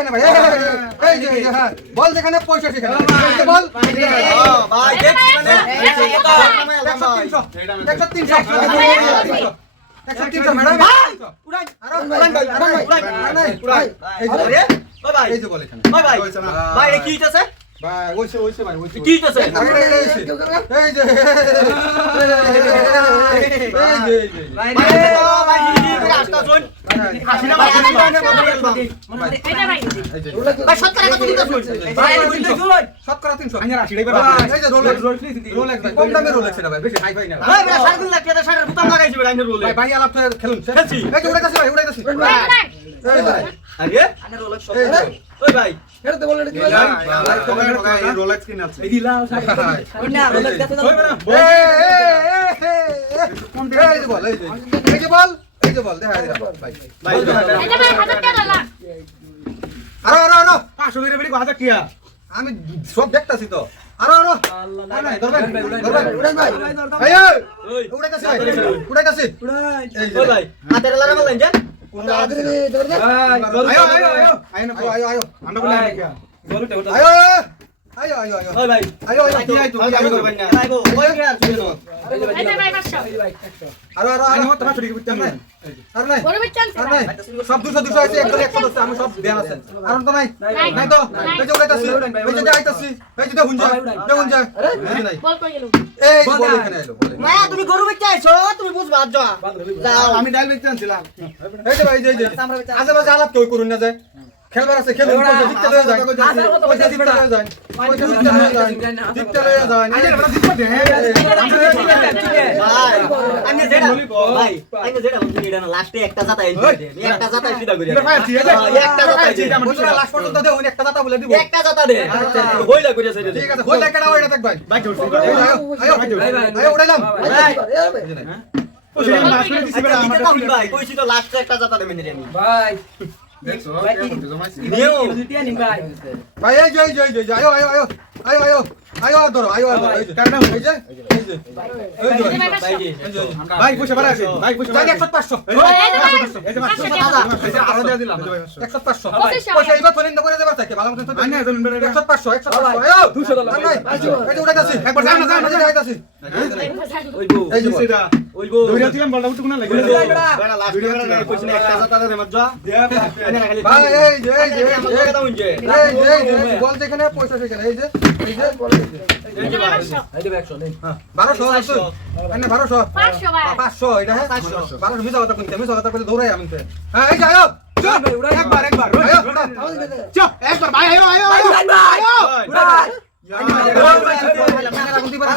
এইখানে ভাই এই, যে হ্যাঁ বল যেখানে পয়সা সেখানে বল ভাই দেখছি মানে একশো তিনশো একশো তিনশো একশো তিনশো ম্যাডাম উড়াই আরও উড়ান ভাই উড়ান ভাই উড়াই, উড়ান ভাই উড়াই এই যে বল, আরে ও ভাই এই যে বল এখানে ও ভাই ভাই এ কি হইতাছে ভাই ওইছে ওইছে ভাই ওইছে কি হইতাছে এই যে এই যে ভাই ভাই আসতা শুন ভাই এই যে সত্তর টাকা তুই দিতাছ ভাই শুন শতকরা তিনশো এই যে। রোলেক্স রোলেক্স ভাই কম দামে রোলেক্স এটা ফাই না ভাই ভাই সারগুল লাগে এটা সারের বুতাম লাগাইছি ভাই আইনের রোলে ভাই ভাই। এই উড়াইতাছি ভাই উড়াইতাছি এই যে আরে এই ওই ভাই এই যে বল এই যে এই যে বল এই যে বল দেখা দেখা ভাই আরও আরও আরও আমি সব দেখতাছি তো আরও আরও নাই, ধরবেন, ধরবেন। এই, এই, ওই উড়াইতাছি ভাই, উড়াইতাছি। এই যে, ওই ভাই হাতের লাগা বলেন যে না। আয়ো, আয়ো, আয়ো। আয়ো, আয়ো, আয়ো। আয়ো, আয়ো, আয়ো, আয়ো। ওই ভাই। আয়ো, আয়ো। ভাই আমি করবেন না ভাই গো ওই কি আর শুনো আরও, আরও, আরও। আর নাই, আর নাই। সব দুশো দুশো আছে একদম একশো দশ আমি সব ধ্যান আছে। আর তো নাই। নাই। নাই। তো। এই যে উড়াইতাছি এই যে যাইতাছি এই যে দেখুন যায় দেখুন যায় এই নাই। এই বল এখানে এলো বলে তুমি গরু বেচতে আইছো? তুমি বুঝবা যা। যাও। আমি ডাল বেচতে আনছিলাম। এই যে ভাই এই যে, আজে বাজে আলাপ কেউ করুন না যায় খেলবার আছে খেলুন পয়সা জিততে লয়ে যায় পয়সা জিততে লয়ে যায় পয়সা জিততে লয়ে যায় জিততে লয়ে যায় ভাই আমি যেটা ভাই আমি যেটা বলছি এটা না লাস্টে একটা জাতা এনে দেন একটা জাতা সিধা করে একটা জাতা বন্ধুরা লাস্ট পর্যন্ত দেও একটা দাতা বলে দিব একটা জাতা দে হইলা করে সেটা ঠিক আছে হই টাকাটা ওইটা দেখ ভাই এই যে, আয়ো ভাই। ভাই লাস্টে একটা জাতা আমি ভাই এই যে এই যে এই যে, এই যে আয়ো আয়ো আয়ো আয়ো আয়ো আয়ো ধরো আয়ো এই যে এই যে এই যে এই যে ভাই এই যে ভাই পয়সা বাড়া আছে ভাই পয়সা যাই একশো পাঁচশো এই যে মাত্র আরও দিয়ে দিলাম একশো পাঁচশো পঁচিশশো। পয়সা এবার ফোন করে দেবার থাকে ভালো মতন আইনা একজন বেড়ে একশো পাঁচশো একশো আয়ো দুশো ডলার এই যে উঠাইতাছি একবার যাও না, যাও না, এই ওইবো এই যে সেটা ওইবো দৌড়া দিলাম বলটা উঠুক না লাগে বেড়া লাস্টে বেড়া কইছি না একটা জাতা দে মত ভাই এই যে এই যে এই যে এই যে এই যে বল যেখানে পয়সা সেখানে এই যে এই যে একবার একবার একবার ভাই আয়ো আয়ো আয়ো যদি না উড়াই এবার দান্ডা ফেলে এটা কত মিল না করে লাগে এই যে এই যে এই যে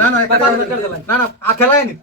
না না না। খেলায় নি।